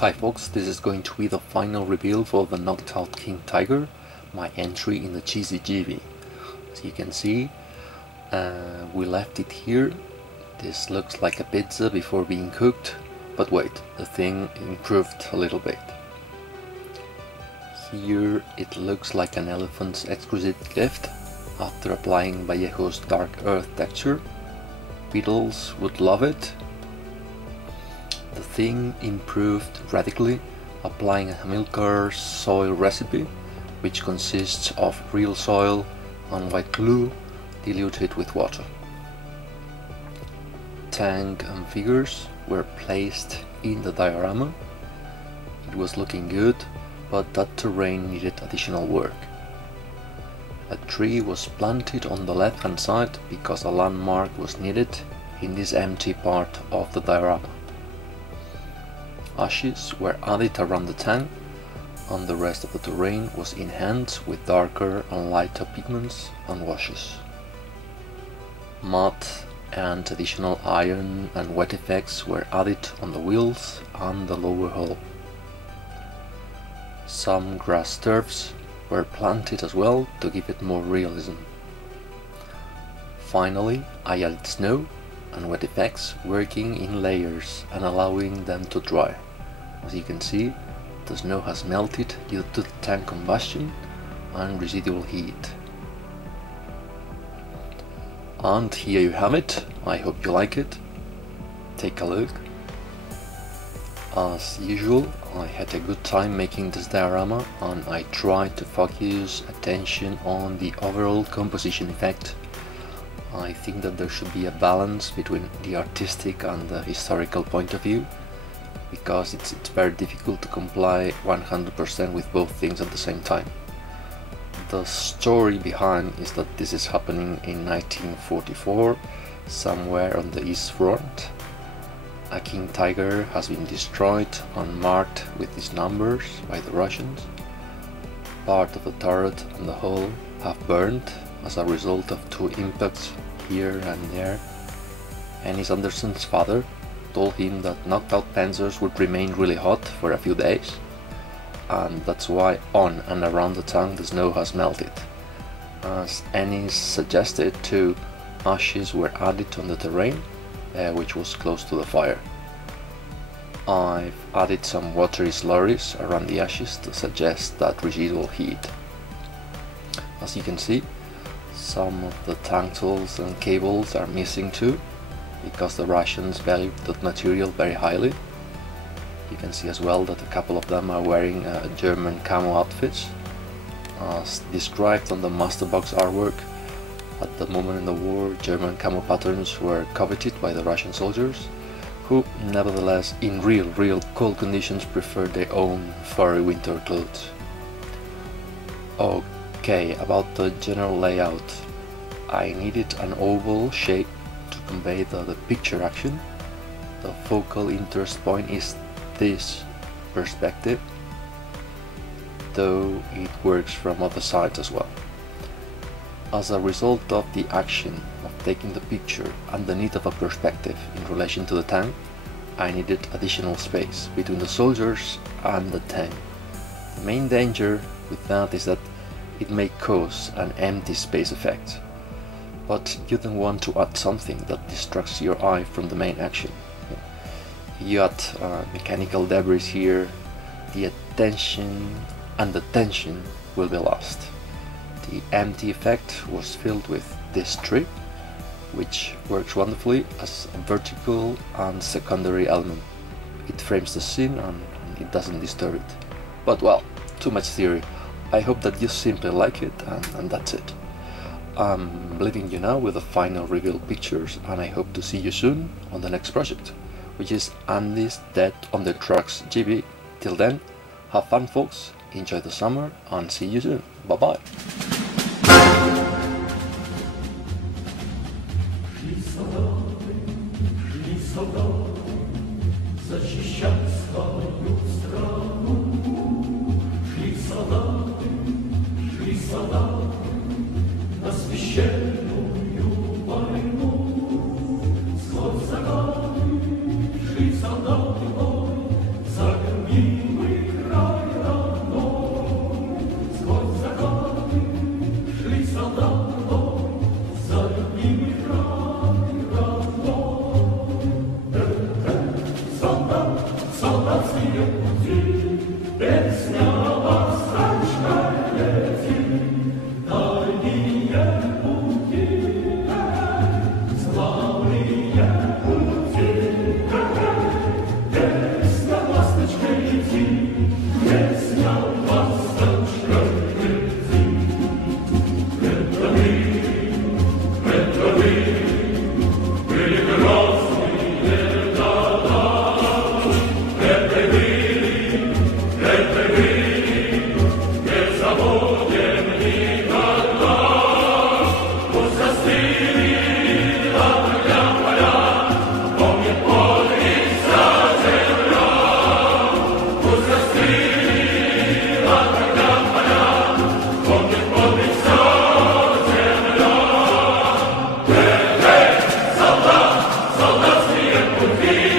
Hi folks, this is going to be the final reveal for the Knocked Out King Tiger, my entry in the Cheesy GB. As you can see, we left it here. This looks like a pizza before being cooked, but wait, the thing improved a little bit. Here it looks like an elephant's exquisite gift after applying Vallejo's Dark Earth texture. Beetles would love it. The thing improved radically, applying a Hamilcar soil recipe, which consists of real soil and white glue diluted with water. Tank and figures were placed in the diorama. It was looking good, but that terrain needed additional work. A tree was planted on the left hand side because a landmark was needed in this empty part of the diorama. Ashes were added around the tank, and the rest of the terrain was enhanced with darker and lighter pigments and washes. Mud and additional iron and wet effects were added on the wheels and the lower hull. Some grass turfs were planted as well to give it more realism. Finally, I added snow and wet effects, working in layers and allowing them to dry. As you can see, the snow has melted due to the tank combustion and residual heat. And here you have it. I hope you like it. Take a look. As usual, I had a good time making this diorama, and I tried to focus attention on the overall composition effect. I think that there should be a balance between the artistic and the historical point of view, because it's very difficult to comply 100% with both things at the same time. The story behind is that this is happening in 1944, somewhere on the East Front. A king tiger has been destroyed and marked with these numbers by the Russians. Part of the turret and the hull have burned as a result of two impacts here and there. Hennis Andersen's father told him that knocked out panzers would remain really hot for a few days, and that's why on and around the tank the snow has melted. As Hennis suggested too, ashes were added on the terrain, which was close to the fire. I've added some watery slurries around the ashes to suggest that residual heat. As you can see, some of the tank tools and cables are missing too, because the Russians valued that material very highly. You can see as well that a couple of them are wearing German camo outfits. As described on the Masterbox artwork, at the moment in the war, German camo patterns were coveted by the Russian soldiers, who nevertheless in real cold conditions preferred their own furry winter clothes. Okay, about the general layout. I needed an oval shape to convey the picture action. The focal interest point is this perspective, though it works from other sides as well. As a result of the action of taking the picture and the need of a perspective in relation to the tank, I needed additional space between the soldiers and the tank. The main danger with that is that it may cause an empty space effect, but you don't want to add something that distracts your eye from the main action. You add mechanical debris here, the attention and the tension will be lost. The empty effect was filled with this strip, which works wonderfully as a vertical and secondary element. It frames the scene and it doesn't disturb it. But well, too much theory. I hope that you simply like it, and that's it. I'm leaving you now with the final reveal pictures, and I hope to see you soon on the next project, which is Andy's Dead on the Trucks GB. Till then, have fun folks, enjoy the summer, and see you soon. Bye bye. Солдаты, шли солдаты, ой, за Dio,